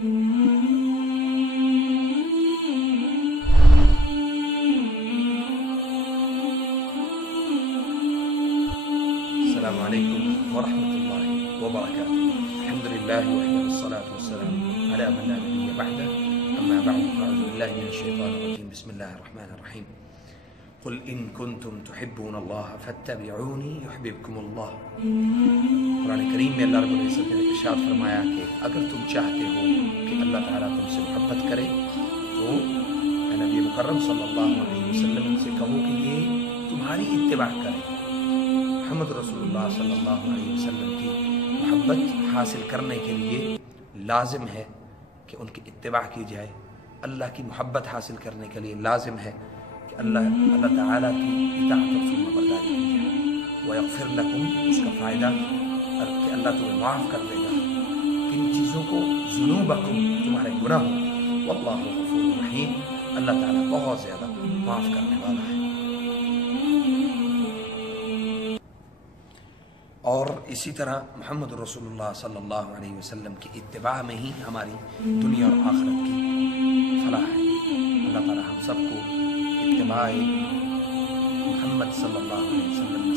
السلام علیکم ورحمۃ اللہ وبرکاتہ. الحمد للہ وحدہ والصلاة والسلام علی من لا نبی بعدہ. اما بعد فاعوذ باللہ من الشیطان الرجیم. بسم اللہ الرحمن الرحیم. قل ان کنتم تحبون اللہ فاتبعونی یحببکم اللہ. قرآن کریم میں اللہ رب العزت نے ارشاد فرمایا کہ اگر تم چاہتے ہو کہ اللہ تعالیٰ تم سے محبت کرے تو اے نبی مکرم صلی اللہ علیہ وسلم سے کہو کہ یہ تمہاری اتباع کرے. محمد رسول اللہ صلی اللہ علیہ وسلم کی محبت حاصل کرنے کے لیے لازم ہے کہ ان کی اتباع کی جائے. اللہ کی محبت حاصل کرنے کے لیے لازم ہے کہ اللہ تعالیٰ کی اطاعت و فرمانبرداری کی جائے. وَيَغْفِرْ لَكُمْ، اس کا فائدہ کہ اللہ تمہیں معاف کر دے گا. کن چیزوں کو؟ ذنوبکم، تمہارے گناہوں. واللہ غفور رحیم، اللہ تعالیٰ بہت زیادہ معاف کرنے والا ہے. اور اسی طرح محمد رسول اللہ صلی اللہ علیہ وسلم کی اتباع میں ہی ہماری دنیا اور آخرت کی فلاح ہے. اللہ تعالی ہم سب کو اتباع محمد صلی اللہ علیہ وسلم